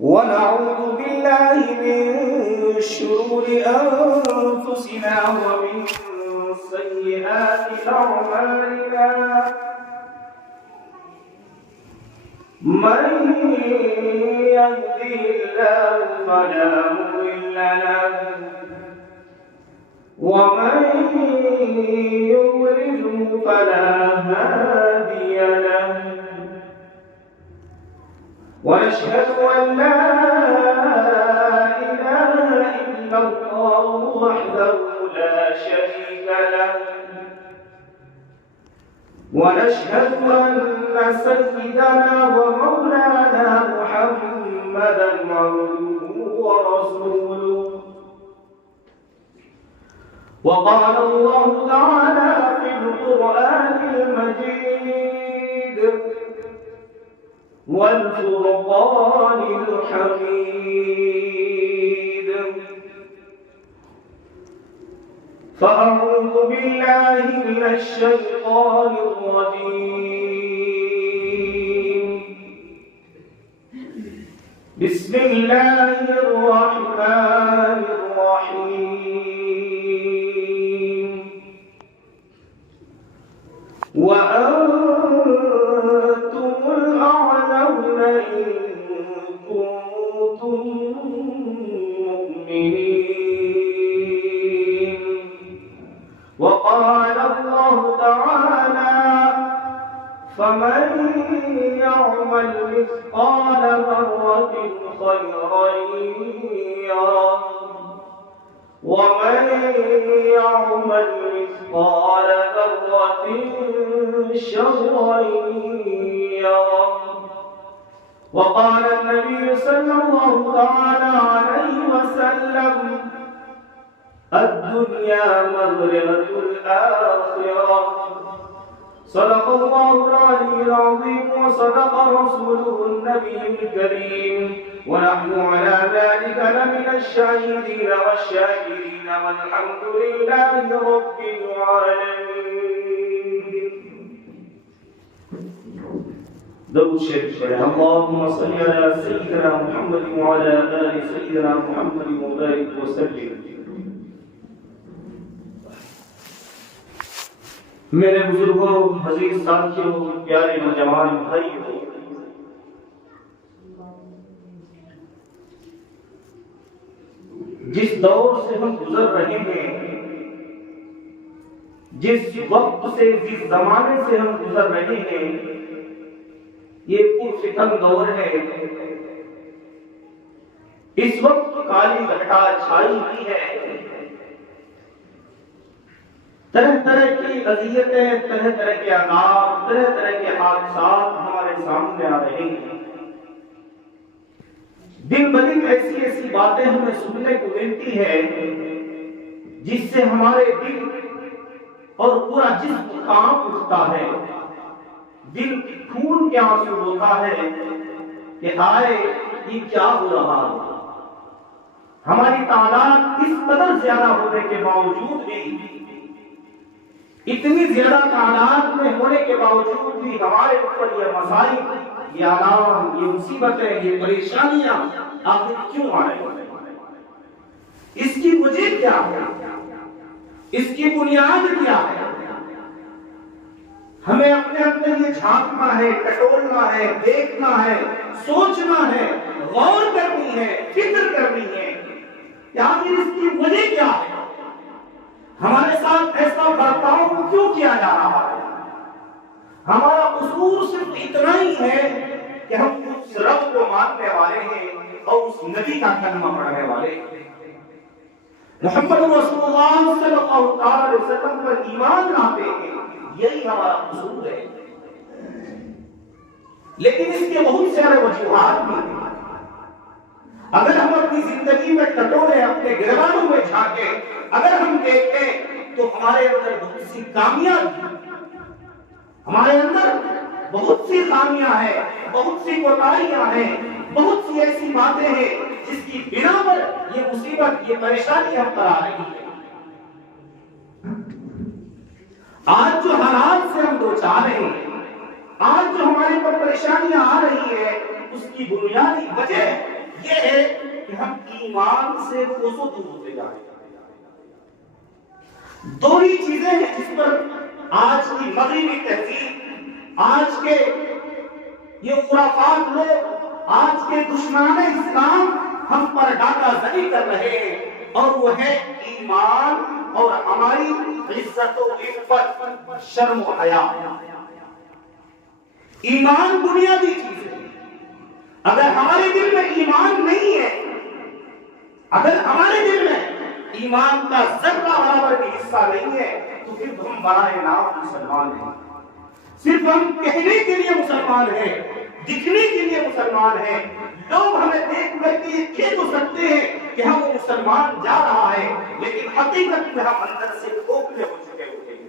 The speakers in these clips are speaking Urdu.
ونعوذ بالله من شرور أنفسنا ومن سيئات أعمالنا من يهده الله فلا مضل له ومن يضلل فلا هادي له ونشهد أن لا إله إلا الله وحده لا شريك له ونشهد أن سيدنا ومولانا محمدا عبده ورسوله وقال الله تعالى في القرآن المجيد والفرقان الحميد فأعوذ بالله من الشيطان الرجيم بسم الله الرحمن الرحيم وأنتم الأعلون إن كنتم مؤمنين وقال الله تعالى فمن يعمل مثقال ذرة خيرا يره ومن يعمل مثقال ذرة شرا يره وقال النبي صلى الله تعالى عليه وسلم الدنيا مغرة الآخرة صدق الله العلي العظيم وصدق رسوله النبي الكريم ونحن على ذلك لمن الشاهدين والشاكرين والحمد لله رب العالمين. درود شریف پڑھیں اللهم صل على سيدنا محمد وعلى آل سيدنا محمد وبارك وسلم. میرے بزرگوں، عزیز ساتھیوں، پیارے نوجوان بھائیوں، جس دور سے ہم گزر رہے ہیں، جس وقت سے، جس زمانے سے ہم گزر رہے ہیں، یہ پرفتن دور ہے. اس وقت کالی گھٹا چھائی ہوئی ہے، طرح طرح کی اذیتیں، طرح طرح کے عذاب، طرح طرح کے حادثات ہمارے سامنے آ رہے ہیں. دن بدن ایسی ایسی باتیں ہمیں سننے کو ملتی ہے جس سے ہمارے دل اور پورا جسم کانپ اٹھتا ہے، دل خون کے آنسو ہوتا ہے کہ ہائے یہ کیا ہو رہا ہے. ہماری تعداد اس قدر زیادہ ہونے کے باوجود بھی، اتنی زیادہ تعداد میں ہونے کے باوجود بھی ہمارے اوپر یہ مسائل، یہ آلام، یہ مصیبتیں، یہ پریشانیاں آخر کیوں آ رہی ہیں؟ اس کی وجہ کیا ہے؟ اس کی بنیاد کیا ہے؟ ہمیں اپنے اندر یہ جھانکنا ہے، ٹٹولنا ہے، دیکھنا ہے، سوچنا ہے، غور کرنی ہے، فکر کرنی ہے کہ آخر اس کی وجہ کیا ہے؟ ہمارے ساتھ ایسا برتاؤ کیوں کیا جا رہا ہے؟ ہمارا قصور صرف اتنا ہی ہے کہ ہم اس رب کو ماننے والے ہیں اور اس نبی کا کلمہ پڑھنے والے ہیں. محمد رسول اللہ صلی اللہ علیہ وسلم پر ایمان لاتے ہیں، یہی ہمارا قصور ہے. لیکن اس کے بہت سارے وجوہات بھی ہیں. اگر ہم اپنی زندگی میں ٹٹولے، اپنے گربانوں میں جھانکیں، اگر ہم دیکھیں تو ہمارے اندر بہت سی کامیاں ہیں، ہمارے اندر بہت سی خامیاں ہیں، بہت سی کوتاہیاں ہیں، بہت سی ایسی باتیں ہیں جس کی بنا پر یہ مصیبت، یہ پریشانی ہم پر آ رہی ہے. آج جو حالات سے ہم دوچار ہیں، آج جو ہمارے پر پریشانیاں آ رہی ہیں، اس کی بنیادی وجہ ایمان سے کوسوں دور ہوتے جا رہے ہیں۔ دو ہی چیزیں ہیں جس پر آج کی مغربی تہذیب، آج کے یہ خرافات لوگ، آج کے دشمنان اسلام ہم پر ڈاکہ زنی کر رہے ہیں، اور وہ ہے ایمان اور ہماری عزت و عفت، شرم و حیا۔ ایمان بنیادی چیز ہے۔ اگر ہمارے دل میں ایمان نہیں ہے، اگر ہمارے دل میں ایمان کا ذرہ برابر بھی حصہ نہیں ہے، تو پھر ہم برائے نام مسلمان ہیں۔ صرف ہم کہنے کے لیے مسلمان ہیں، دکھنے کے لیے مسلمان ہیں۔ لوگ ہمیں دیکھ کر کے یہ کہہ تو سکتے ہیں کہ ہم وہ مسلمان جا رہا ہے، لیکن حقیقت میں ہم اندر سے کھوکھلے ہو چکے ہوتے ہیں۔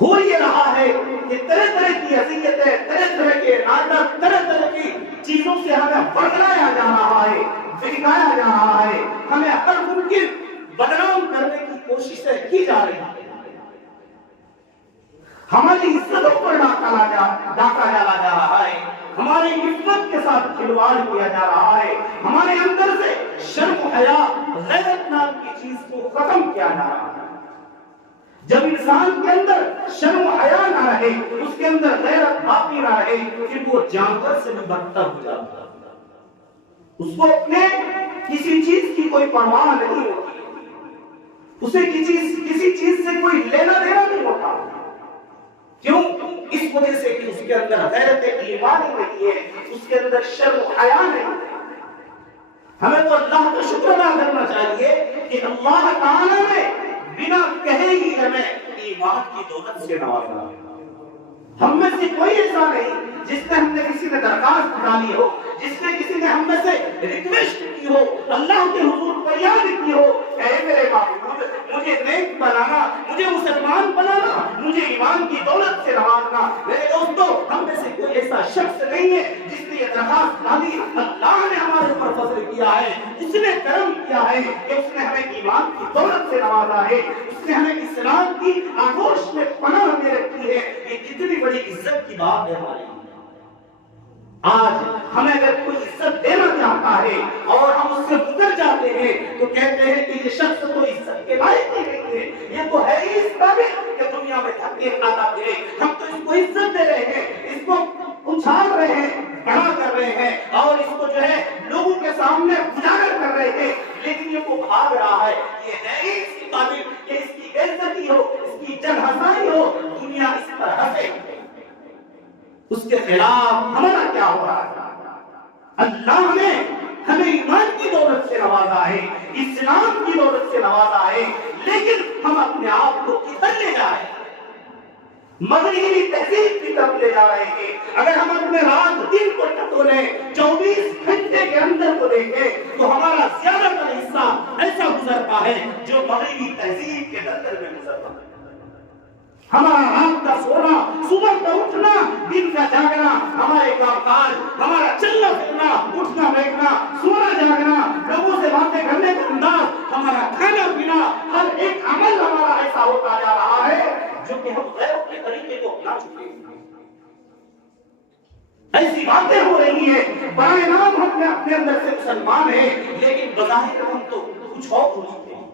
ہو یہ رہا ہے کہ طرح طرح کی اذیتیں، طرح طرح کے ناٹک، طرح طرح کی چیزوں سے ہمیں ورگلایا جا رہا ہے، بھڑکایا جا رہا ہے، ہمیں ہر ممکن بدنام کرنے کی کوششیں کی جا رہی ہیں۔ ہماری عزتوں پر ڈاکہ ڈالا جا رہا ہے، ہماری عزت کے ساتھ کھلواڑ کیا جا رہا ہے، ہمارے اندر سے شرم و حیا، غیرت نام کی چیز کو ختم کیا جا رہا ہے۔ جب انسان کے اندر شرم و حیا نہ رہے، اس کے اندر غیرت باقی نہ رہے، پھر وہ جانور سے بھی بدتر ہو جاتا ہے۔ اس کو اپنے کسی چیز کی کوئی پرواہ نہیں ہوتی، اسے کسی چیز سے کوئی لینا دینا نہیں ہوتا۔ کیوں؟ اس وجہ سے کہ اس کے اندر غیرت ایمان نہیں ہے، اس کے اندر شرم و حیا نہیں۔ ہمیں تو اللہ کا شکر ادا کرنا چاہیے کہ اللہ تعالی نے بنا کہے ہی ہمیں ایمان کی دولت سے نوازا۔ ہم میں سے کوئی ایسا نہیں جس نے ہم نے کسی نے درخواست ڈالی ہو، جس نے کسی نے ہم میں سے ریکویسٹ کی ہو، اللہ کے حضور فریاد کی ہو، اے میرے معبود مجھے نیک بنانا، مجھے مسلمان بنانا، مجھے ایمان کی دولت سے نوازنا۔ میرے دوستو، ہم میں سے کوئی ایسا شخص نہیں ہے جس نے یہ درخواست ڈالی۔ اللہ نے ہمارے اوپر فضل کیا ہے، اس نے کرم کیا ہے کہ اس نے ہمیں ایمان کی دولت سے نوازا ہے، اس نے ہمیں اسلام کی آغوش میں پناہ دے رکھی ہے۔ یہ کتنی بڑی عزت کی بات ہے ہماری۔ آج ہمیں اگر کوئی عزت دینا چاہتا ہے اور ہم اس سے مکر جاتے ہیں تو کہتے ہیں کہ یہ شخص تو عزت کے لائق ہی نہیں ہے، یہ تو ہے ہی اس قابل کہ دنیا میں دھکے کھاتا پھرے۔ ہم تو اس کو عزت دے رہے ہیں، اس کو اچھال رہے ہیں، بڑا کر رہے ہیں، اور اس کو جو ہے لوگوں کے سامنے اجاگر کر رہے ہیں، لیکن یہ وہ بھاگ رہا ہے، یہ ہے ہی اس کے قابل کہ اس کی عزتی ہو، اس کی جن ہنسائی ہو، دنیا اس پر ہنسے۔ اس کے خلاف ہمارا کیا ہو رہا ہے؟ اللہ نے ہمیں ایمان کی دولت سے نوازا ہے، اسلام کی دولت سے نوازا ہے، لیکن ہم اپنے آپ کو کدھر لے جا رہے ہیں؟ مغربی تہذیب کی طرف لے جا رہے ہیں۔ اگر ہم اپنے رات دن کو ٹٹولیں، 24 گھنٹے کے اندر کو دیکھیں تو ہمارا زیادہ تر حصہ ایسا گزرتا ہے جو مغربی تہذیب کے اندر میں گزرتا ہے۔ ہمارا رات کا سونا، صبح کا اٹھنا، دن کا جاگنا، ہمارے کام کاج، ہمارا چلنا پھرنا، اٹھنا بیٹھنا، سونا جاگنا، لوگوں سے باتیں کرنے کا انداز، ہمارا کھانا پینا، ہر ایک عمل ہمارا ایسا ہوتا جا رہا ہے جو کہ ہم غیروں کے طریقے کو اپنا چکے ہیں۔ ایسی باتیں ہو رہی ہیں، برائے نام ہم اپنے اندر سے مسلمان ہیں، لیکن بظاہر ہم تو کچھ اور ہو چکے ہیں۔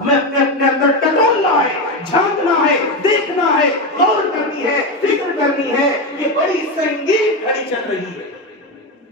ہمیں اپنے اندر ٹٹولنا ہے، جھانکنا ہے، دیکھنا ہے، غور کرنی ہے، فکر کرنی ہے۔ یہ بڑی سنگین گھڑی چل رہی ہے۔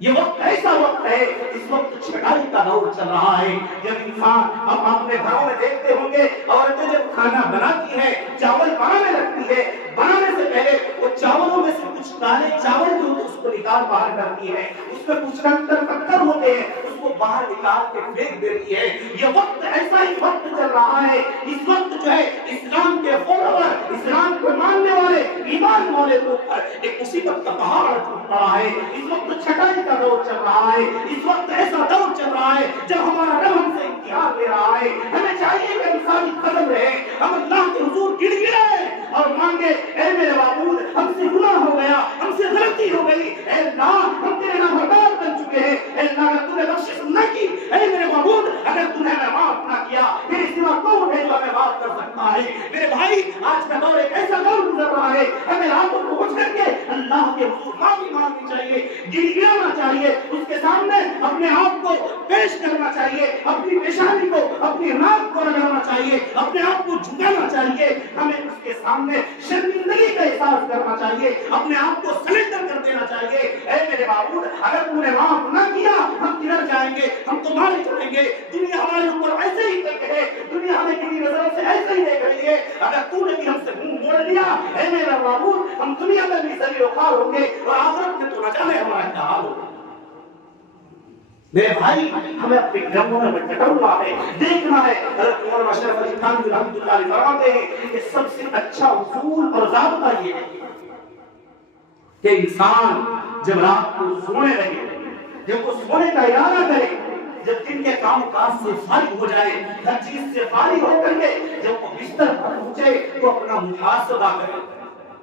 یہ وقت ایسا وقت ہے، اس وقت چھٹائی کا دور چل رہا ہے۔ جب انسان اب اپنے گھروں میں دیکھتے ہوں گے، عورتیں جب کھانا بناتی ہیں، چاول بنانے لگتی ہے، بنانے سے پہلے وہ چاولوں میں سے کچھ دانے چاول جو ہوتے اس کو نکال باہر کرتی ہے، اس میں کچھ کنکر پتھر ہوتے ہیں، اس کو باہر نکال کے پھینک دیتی ہے۔ یہ وقت ایسا ہی وقت چل رہا ہے۔ اس وقت جو ہے اسلام کے فالوور، اسلام کو ماننے والے، ایمان والے کے اوپر ایک مصیبت کا پہاڑ ٹوٹ پڑا ہے۔ اس وقت چھٹائی کا دور چل رہا ہے۔ اس وقت ایسا دور چل رہا ہے جب ہمارا رب ہم سے امتحان لے رہا ہے۔ ہمیں چاہیے کہ انسانی قدم رہے، ہم اللہ کے حضور گڑ گڑائیں اور مانگے، اے میرے معبود ہم سے گناہ ہو گیا، ہم سے غلطی ہو گئی، اے اللہ ہم تیرے نافرمان بن چکے ہیں، اے اللہ اگر تو نے بخشش نہ کی، اے میرے معبود اگر تو نے ہمیں معاف نہ کیا، میرے سوا کون ہے جو ہمیں معاف کر سکتا ہے؟ میرے بھائی آج کا دور ایک ایسا دور گزر رہا ہے، ہمیں راتوں کو اٹھ کر کے اللہ اللہ کے حضور معافی مانگنی چاہیے، گڑگڑانا چاہیے، اس کے سامنے اپنے آپ کو پیش کرنا چاہیے، اپنی پیشانی کو، اپنی ناک کو رگڑنا چاہیے، اپنے آپ کو جھکانا چاہیے، ہمیں اس کے سامنے شرمندگی کا احساس کرنا چاہیے، اپنے آپ کو سرنڈر کر دینا چاہیے۔ اے میرے معبود، اگر تو نے معاف نہ کیا ہم کدھر جائیں گے، ہم تو مارے جائیں گے، دنیا ہمارے اوپر ایسے ہی دیکھ ہے، دنیا ہمیں کسی نظروں سے ایسے ہی دیکھ رہی ہے، اگر تو نے بھی ہم سے منہ موڑ لیا اے میرا معبود، ہم دنیا میں بھی ذلیل و خوار ہوں گے اور آخرت میں تو نہ جانے ہمارا کیا حال ہوگا۔ میرے بھائی، ہمیں اپنے گھروں میں ٹکرنا ہے، دیکھنا ہے۔ حضرت مولانا اشرف علی تھانوی رحمۃ اللہ علیہ فرماتے ہیں کہ سب سے اچھا اصول اور ضابطہ یہ ہے کہ انسان جب رات کو سونے لگے، جب وہ سونے کا ارادہ کرے، جب دن کے کام کاج سے فارغ ہو جائے، ہر چیز سے فارغ ہو کر کے جب وہ بستر پر پہنچے تو اپنا محاسبہ کرے۔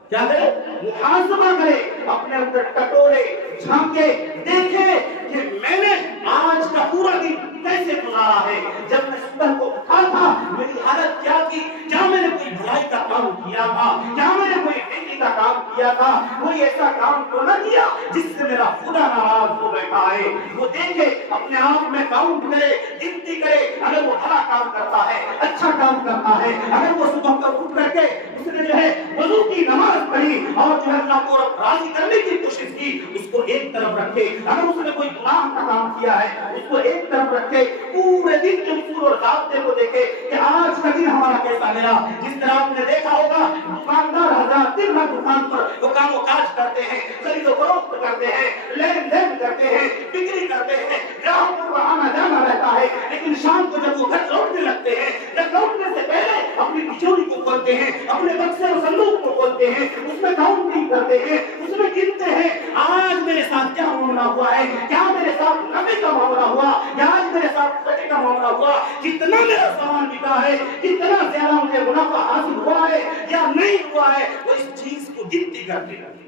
کیا کرے؟ محاسبہ کرے، اپنے اندر ٹٹولے، جھانکے، دیکھے کہ میں نے آج کا پورا دن کیسے گزارا ہے، جب میں صبح کو اٹھا تھا میری حالت کیا تھی، کیا میں نے کوئی بھلائی کا کام کیا تھا، کیا میں نے کوئی نیکی کا کام کیا تھا، کوئی ایسا کام تو نہ کیا جس سے میرا خدا ناراض ہو بیٹھا ہے۔ وہ دیکھے، اپنے آپ میں کاؤنٹ کرے، گنتی کرے، اگر وہ بھلا کام کرتا ہے، اچھا کام کرتا ہے، اگر وہ صبح کو اٹھ کر کے اس نے جو ہے وضو کی نماز پڑھی اور جو ہے اللہ کو راضی کرنے کی کوشش کی، اس کو ایک طرف رکھے، اگر اس نے کوئی گناہ کا کام کیا ہے اس کو ایک طرف رکھے، پورے دن کے اصول اور ضابطے کو دیکھے کہ آج کا دن ہمارا کیسا گیا۔ جس طرح آپ نے دیکھا ہوگا دکاندار حضرات دن بھر دکان پر وہ کام و کاج کرتے ہیں، خرید و فروخت کرتے ہیں، لین دین کرتے ہیں، بکری کرتے ہیں، گراہکوں کا آنا جانا رہتا ہے، لیکن شام کو جب وہ گھر لوٹنے لگتے ہیں، جب لوٹنے سے پہلے اپنی تجوری کو کھولتے ہیں، اپنے بکسے اور صندوق کو کھولتے ہیں، اس میں کاؤنٹنگ کرتے ہیں، اس میں گنتے ہیں آج میرے ساتھ کیا معاملہ ہوا ہے، کیا میرے ساتھ نفع کا معاملہ ہوا یا آج میرے ساتھ گھاٹے کا معاملہ ہوا، کتنا میرا سامان بکا ہے، کتنا زیادہ مجھے منافع حاصل ہوا ہے یا نہیں ہوا ہے، وہ اس چیز کو گنتی کرتے ہیں۔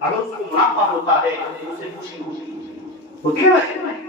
اگر اس کو منافع ہوتا ہے تو اسے خوشی ہوتی ہے،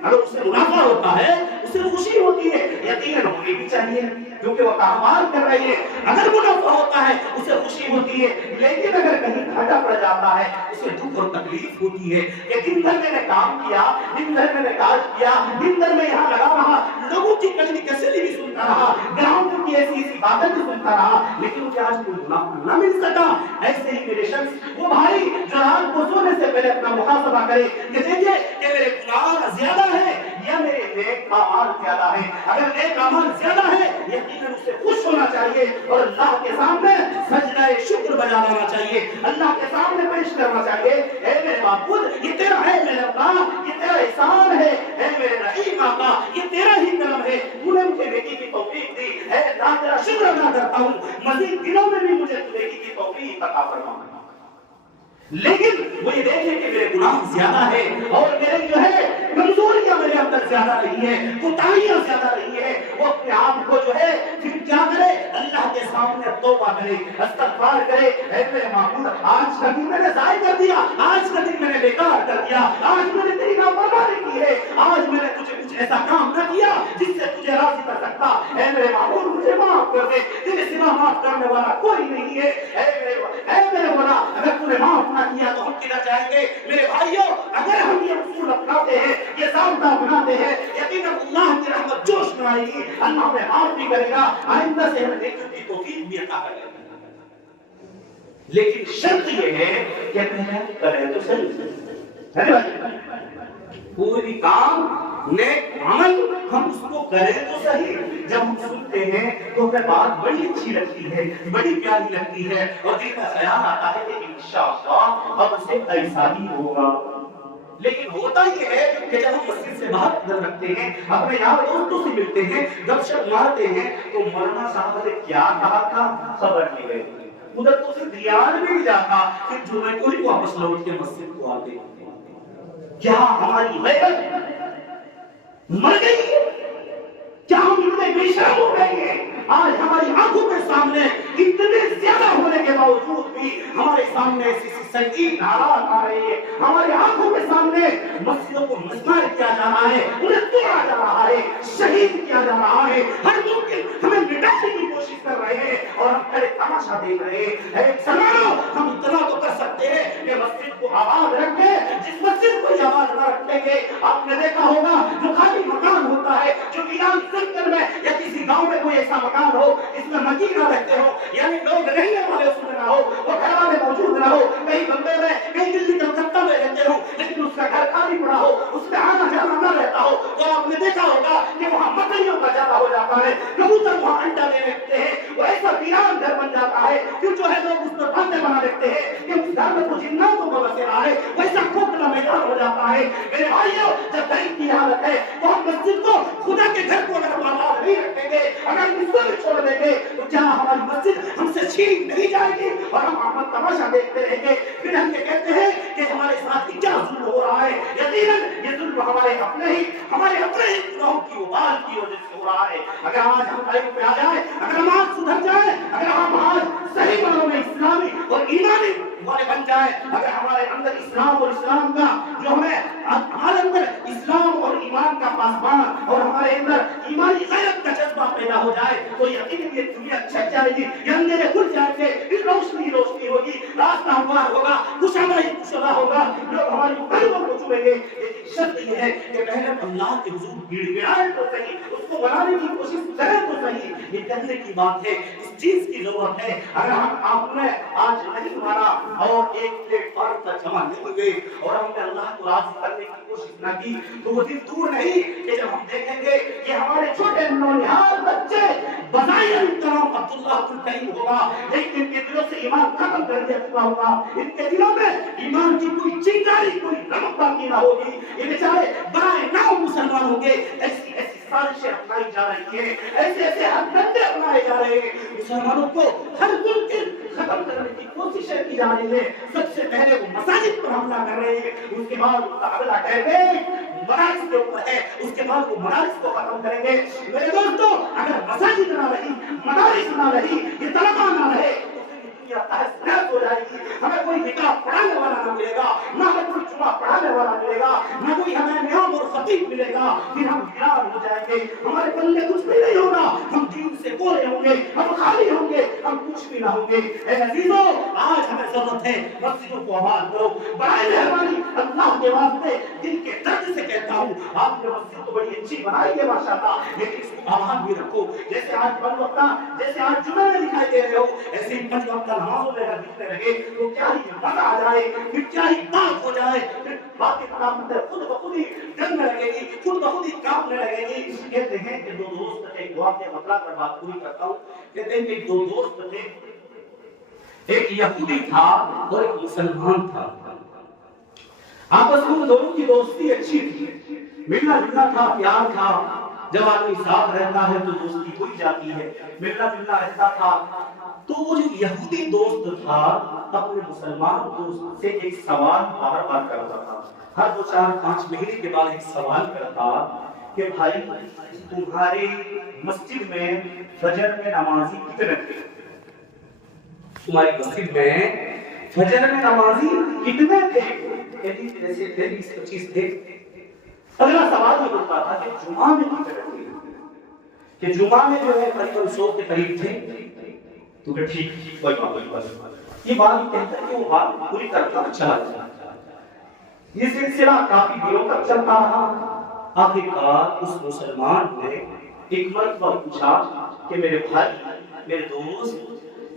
اگر اس سے منافع ہوتا ہے اسے خوشی ہوتی ہے، یقیناً ہونی بھی چاہیے کیونکہ وہ کاروبار کر رہی ہے۔ اگر منافع ہوتا ہے اسے خوشی ہوتی ہے، لیکن اگر کہیں گھاٹا پڑ جاتا ہے اسے دکھ اور تکلیف ہوتی ہے کہ دن بھر میں نے کام کیا، دن بھر میں نے کاج کیا، دن بھر میں یہاں لگا رہا، لوگوں کی کڑوی کسلی بھی سنتا رہا، گراہکوں کی ایسی ایسی باتیں بھی سنتا رہا، لیکن مجھے آج کوئی منافع نہ مل سکا۔ ایسے ہی میرے شخص وہ بھائی جو رات کو سونے سے پہلے اپنا محاسبہ کرے کہ دیکھیے کہ میرے گناہ زیادہ ہے یا میرے نیک اعمال زیادہ ہے۔ اگر نیک اعمال زیادہ ہے یقیناً اسے خوش ہونا چاہیے اور اللہ کے سامنے سجدہ شکر بجا لانا چاہیے، اللہ کے سامنے پیش کرنا چاہیے، اے میرے معبود یہ تیرا ہے، میرے اللہ یہ تیرا احسان ہے، اے میرے رحیم آقا یہ تیرا ہی کرم ہے، تو نے مجھے نیکی کی توفیق دی، اے اللہ تیرا شکر ادا کرتا ہوں، مزید دنوں میں بھی مجھے نیکی کی توفیق عطا فرما۔ لیکن وہ یہ دیکھے کہ میرے گناہ زیادہ ہے اور میرے جو ہے کمزوریاں میرے اندر زیادہ رہی ہیں، کوتاہیاں زیادہ رہی ہیں، وہ اپنے آپ کو جو ہے پھر کیا کرے، اللہ کے سامنے توبہ کرے، استغفار کرے، اے میرے معبود آج کا دن میں نے ضائع کر دیا، آج کا دن میں نے بیکار کر دیا، آج میں نے تیری نافرمانی کی ہے، آج میں نے تجھے کچھ ایسا کام نہ کیا جس سے تجھے راضی کر سکتا، اے میرے معبود مجھے معاف کر دے، تیرے سوا معاف کرنے والا کوئی نہیں ہے، اے میرے مولا اگر تو نے معاف نہ کیا تو ہم کدھر جائیں گے۔ میرے بھائیوں اگر ہم یہ اصول اپناتے ہیں، یہ ضابطہ اپناتے ہیں، یقیناً اللہ کی رحمت جوش میں آئے گی، اللہ ہمیں معاف بھی کرے گا، آئندہ سے ہمیں نیکی کی توفیق بھی عطا کرے گا۔ لیکن شرط یہ ہے کہ محنت کرے تو صحیح، پوری کام نیک عمل ہم اس کو کریں تو صحیح۔ جب ہم سنتے ہیں تو ہمیں بات بڑی اچھی لگتی ہے، بڑی پیاری لگتی ہے اور دل میں خیال آتا ہے کہ انشاءاللہ اب اسے ایسا ہی ہوگا۔ لیکن ہوتا یہ ہے کہ جب ہم مسجد سے باہر نظر رکھتے ہیں، اپنے یار دوستوں سے ملتے ہیں، گپ شپ مارتے ہیں تو مولانا صاحب نے کیا کہا تھا خبر نہیں رہتی، ادھر تو صرف دھیان بھی نہیں جاتا، پھر جمعے کو ہی واپس لوٹ کے مسجد کو آتے۔ کیا ہماری غیرت مر گئی؟ کیا ہم اتنے بے شرم ہو گئے ہیں؟ آج ہماری آنکھوں کے سامنے اتنے زیادہ ہونے کے باوجود بھی ہمارے سامنے ایسی سنگین حالات آ رہی ہے، ہماری آنکھوں کے سامنے مسجدوں کو مسمار کیا جا رہا ہے، انہیں توڑا جا رہا ہے، شہید کیا جا رہا ہے، ہر ممکن ہمیں مٹانے کی کوشش کر رہے ہیں اور ہم کھڑے تماشا دیکھ رہے ہیں. اے مسلمانوں، ہم اتنا تو کر سکتے ہیں کہ مسجد کو آباد رکھیں. جس مسجد کو آباد نہ رکھیں گے، آپ نے دیکھا ہوگا جو خالی مکان ہوتا ہے، جو ایران سیکٹر میں یا کسی گاؤں میں کوئی ایسا مکان ہو جس میں مکین نہ رہتے ہو، یعنی لوگ رہنے والے اس میں نہ ہو، وہ گھر والے موجود نہ ہو، کہیں بمبے میں کہیں دلی کلکتہ میں رہتے ہو لیکن اس کا گھر خالی پڑا ہو، اس میں آنا جانا نہ رہتا ہو، تو آپ نے دیکھا ہوگا کہ وہاں مکڑیوں کا زیادہ ہو جاتا ہے، کبوتر وہاں انڈا دے رکھتے ہیں، وہ ایسا ویران گھر بن جاتا ہے. پھر جو ہے لوگ اس پر باتیں بنا دیتے ہیں کہ اس گھر میں کچھ جناتوں کا بسیرا ہے، ویسا کھوکھلا میدان ہو جاتا ہے. میرے بھائیوں، جب غریب کی حالت ہے تو ہم مسجد کو، خدا کے گھر کو اگر ہم آباد نہیں رکھیں گے، اگر اس کو بھی چھوڑ دیں گے تو کیا ہماری مسجد ہم سے چھین نہیں جائے گی اور ہم آمد تماشا دیکھتے رہیں گے؟ پھر ہم یہ کہتے ہیں کہ ہمارے ساتھ کیا ظلم ہو رہا ہے. یقیناً یہ ظلم ہمارے اپنے ہی گناہوں کی وبال کی وجہ سے ہو رہا ہے. اگر آج ہم قائم پہ آ جائیں، اگر ہم آج سدھر جائیں، اگر ہم آج صحیح معنوں میں اسلامی اور ایمانی والے بن جائیں، اگر ہمارے اندر اسلام اور اسلام کا جو ہمارے اندر اسلام اور ایمان کا پاسبان اور ہمارے اندر ایمانی غیرت کا جذبہ پیدا ہو جائے تو یقیناً یہ دنیا چھٹ جائے گی، یہ اندھیرے کھل جائیں گے، پھر روشنی روشنی ہوگی، راستہ ہموار ہوگا، کشادہ ہی کشادہ ہوگا، لوگ ہماری قدموں کو چومیں گے. لیکن شرط یہ ہے کہ پہلے اللہ کے حضور گڑ گڑائے تو صحیح، اس کو بنانے کی کوشش کریں تو صحیح. یہ کہنے کی بات ہے، اس چیز کی ضرورت ہے. اگر ہم آپ نے آج نہیں مانا اور ایک پلیٹ فارم کا جمع نہیں ہوئے اور ہم نے اللہ کو راضی کرنے کی کوشش نہ کی تو وہ دن دور نہیں کہ جب ہم دیکھیں گے کہ ہمارے چھوٹے نونہال بچے بظاہر کرام عبداللہ الکریم ہوگا لیکن ان کے دلوں سے ایمان ختم کر دیا چکا ہوگا. ان کے دلوں میں ایمان کی کوئی چنگاری، کوئی رمق باقی نہ ہوگی. یہ بیچارے برائے ناؤ مسلمان ہوں گے. ایسی ایسی سازشیں اپنائی جا رہی ہیں، ایسے ایسے ہتھ کنڈے اپنائے جا رہے ہیں. مسلمانوں کو ہر ممکن ختم کرنے کی کوششیں کی جا رہی ہیں. سب سے پہلے وہ مساجد پر حملہ کر رہے ہیں، اس کے بعد ان کا اگلا ٹارگیٹ مدارس کے اوپر ہے، اس کے بعد وہ مدارس کو ختم کریں گے. میرے دوستو، اگر مساجد نہ رہی، مدارس نہ رہی، یہ طلبہ نہ رہے ہو جائے گی. ہمیں کوئی نکاح پڑھانے والا نہ ملے گا، نہ ہمیں کوئی جمعہ پڑھانے والا ملے گا، نہ کوئی ہمیں امام اور خطیب ملے گا. پھر ہم ویران ہو جائیں گے، ہمارے پلے کچھ بھی نہیں ہوگا. ہم دین سے کولے ہوں گے، ہم خالی ہوں گے، ہم کچھ بھی نہ ہوں گے. اے عزیزو، آج ہمیں ضرورت ہے مسجدوں کو آباد کرو. برائے مہربانی اللہ کے واسطے دل کے درد سے کہتا ہوں، آپ نے مسجد تو بڑی اچھی بنائی ہے ماشاءاللہ، لیکن اس کو آباد بھی رکھو. جیسے آج پنج وقتہ، جیسے آج جمعے میں دکھائی دے رہے ہو، ایسے ہی پنج وقتہ نمازوں میں دکھنے لگے تو کیا ہی مزہ آ جائے، پھر کیا ہی بات ہو جائے. پھر باقی قیامت خود بخود ہی جلنے لگے گی، خود بخود ہی کانپنے لگے گی. کہتے ہیں کہ دو دوست تھے، واقعہ بتلا کر بات پوری کرتا ہوں. کہتے ہیں کہ دو دوست تھے، ایک یہودی تھا اور ایک مسلمان تھا. آپس میں دونوں کی دوستی اچھی تھی، ملنا جلنا تھا، پیار تھا. جب آدمی ساتھ رہتا ہے تو دوستی ہو جاتی ہے، ملنا جلنا رہتا تھا. تو وہ جو یہودی دوست تھا اپنے مسلمان دوست سے ایک سوال بار بار کرتا تھا. ہر 2-4-5 مہینے کے بعد ایک سوال کرتا کہ بھائی تمہاری مسجد میں فجر میں نمازی کتنے تھے؟ تمہاری مسجد میں فجر میں نمازی کتنے تھے؟ کہتی جیسے 20-25 تھے. اگلا سوال یہ کرتا تھا کہ جمعہ میں کتنے تھے؟ کہ جمعہ میں جو ہے قریب 100 کے قریب تھے. تو کہ ٹھیک کوئی بات. یہ بات کہتا ہے کہ وہ بات پوری کرتا چلا جاتا. یہ سلسلہ کافی دنوں تک چلتا رہا. آخرکار اس مسلمان نے ایک مرتبہ پوچھا کہ میرے بھائی، میرے دوست،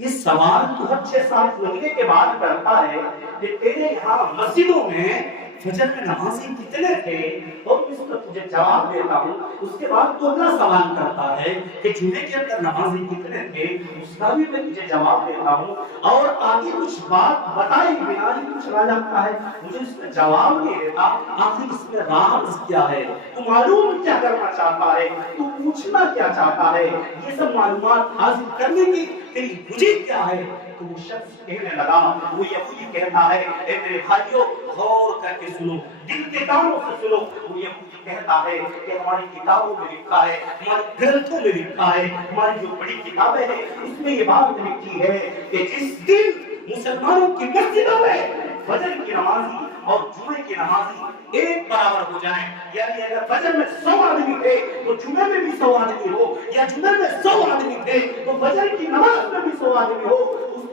یہ سوال تو ہر 6-7 مہینے کے بعد کرتا ہے کہ تیرے یہاں مسجدوں میں فجر میں نمازی کتنے تھے، اور اس کا تجھے جواب دیتا ہوں. اس کے بعد تو اگلا سوال کرتا ہے کہ جمعے کے اندر نمازی کتنے تھے، اس کا بھی میں تجھے جواب دیتا ہوں. اور آگے کچھ بات بتائی بنا ہی کچھ چلا جاتا ہے، مجھے اس کا جواب نہیں دیتا. آخر اس میں راز کیا ہے، تو معلوم کیا کرنا چاہتا ہے، تو پوچھنا کیا چاہتا ہے، یہ سب معلومات حاصل کرنے کی تیری وجہ کیا ہے. تو وہ شخص کہنے لگا، وہ یہودی کہتا ہے، اے میرے بھائیوں غور کر کے سنو، دل کے کانوں سے سنو. وہ یہودی کہتا ہے کہ ہماری کتابوں میں لکھا ہے، ہمارے گرنتھوں میں لکھا ہے، ہماری جو بڑی کتابیں ہیں اس میں یہ بات لکھی ہے کہ جس دن مسلمانوں کی مسجدوں میں فجر کی نمازی اور جمعے کے نمازی ایک برابر ہو جائیں. یعنی اگر فجر میں 100 آدمی تھے تو جمعے میں بھی 100 آدمی ہو, یا جمعے میں 100 آدمی تھے تو فجر کی نماز میں بھی 100 آدمی ہو.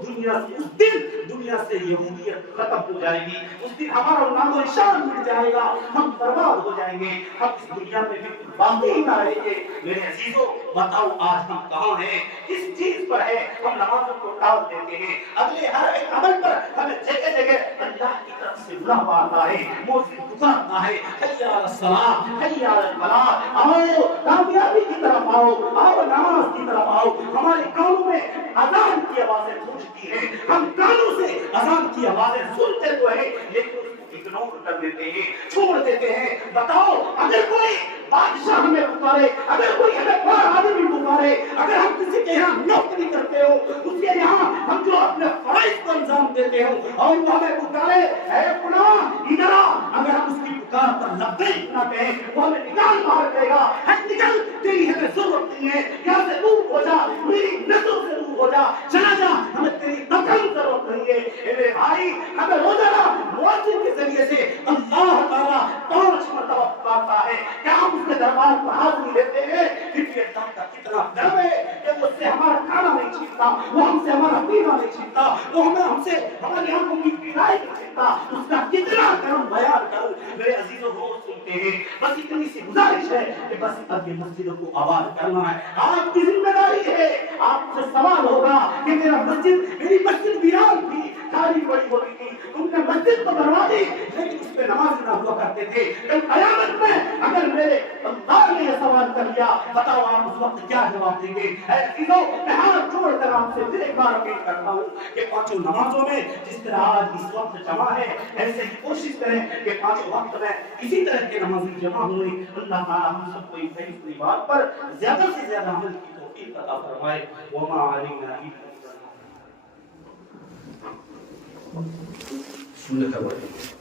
اس دن دنیا سے یہودیت ختم ہو جائے گی. اس دن ہمارا نام و نشان مٹ جائے گا, ہم برباد ہو جائیں گے, ہم اس دنیا میں بالکل باقی ہی نہ رہیں گے. میرے عزیزوں بتاؤ آج ہم کہاں ہیں, کس چیز پر ہے؟ ہم نمازوں کو ٹال دیتے ہیں. اگلے ہر ایک عمل پر ہمیں جگہ جگہ اللہ کی طرف سے بلاوا آتا ہے, مؤذن پکارتا ہے, حی علی الصلاۃ, حی علی الفلاح, آؤ کامیابی کی طرف آؤ, آؤ نماز کی طرف آؤ. ہمارے کانوں میں اذان کی آوازیں گونجتی ہیں, ہم کانوں سے اذان کی آوازیں سنتے تو ہیں لیکن اس کو اگنور کر دیتے ہیں, چھوڑ دیتے ہیں. بتاؤ اگر کوئی بادشاہ ہمیں پکارے, اگر کوئی ہمیں بڑا آدمی پکارے, اگر ہم کسی کے یہاں نوکری کرتے ہو, اس کے یہاں ہم جو اپنے فرائض کو انجام دیتے ہو اور وہ ہمیں پکارے اے فلاں ادھر آ, اگر ہم اس کی پکار پر لبیک نہ کہیں وہ ہمیں نکال باہر کرے گا. نکل, تیری ہمیں ضرورت نہیں ہے, یہاں سے دور ہو جا, میری نظروں سے دور ہو جا, چلا جا, ہمیں تیری دخل ضرورت نہیں ہے. میرے بھائی ہمیں روزانہ مؤذن کے ذریعے سے اللہ تعالیٰ 5 مرتبہ پکارتا ہے. کیا ہم اس کے دربار پر حاضری لیتے ہیں؟ کیونکہ اللہ کا کتنا کرم ہے کہ وہ اس سے ہمارا کھانا نہیں چھینتا, وہ ہم سے ہمارا پینا نہیں چھینتا, وہ ہم سے ہماری آنکھوں کی پیرائی نہیں چھینتا. اس کا کتنا کرم بیان کروں. میرے عزیزوں روز سنتے ہیں, بس اتنی سی گزارش ہے کہ بس اب یہ مسجدوں کو آباد کرنا ہے. آپ کی ذمہ داری ہے. آپ سے سوال ہوگا کہ میری مسجد ویران تھی, خالی پڑی ہوئی تھی, تم نے مسجد تو بنوا دی لیکن اس پہ نماز نہ ہوا کرتے تھے. قیامت میں اگر میرے اللہ نے یہ سوال کر لیا, بتاؤ آپ اس وقت کیا جواب دیں گے؟ اے عزیزوں, میں ہاتھ جوڑ کر آپ سے پھر ایک بار اپیل کرتا ہوں کہ 5 نمازوں میں جس طرح آج اس وقت جمع ہے ایسے ہی کوشش کریں کہ 5 وقت میں اسی طرح کے نمازی جمع ہوئی. اللہ تعالیٰ ہم سب کو اس بات پر زیادہ سے زیادہ عمل کی توفیق عطا فرمائے. وما علینا الا البلاغ.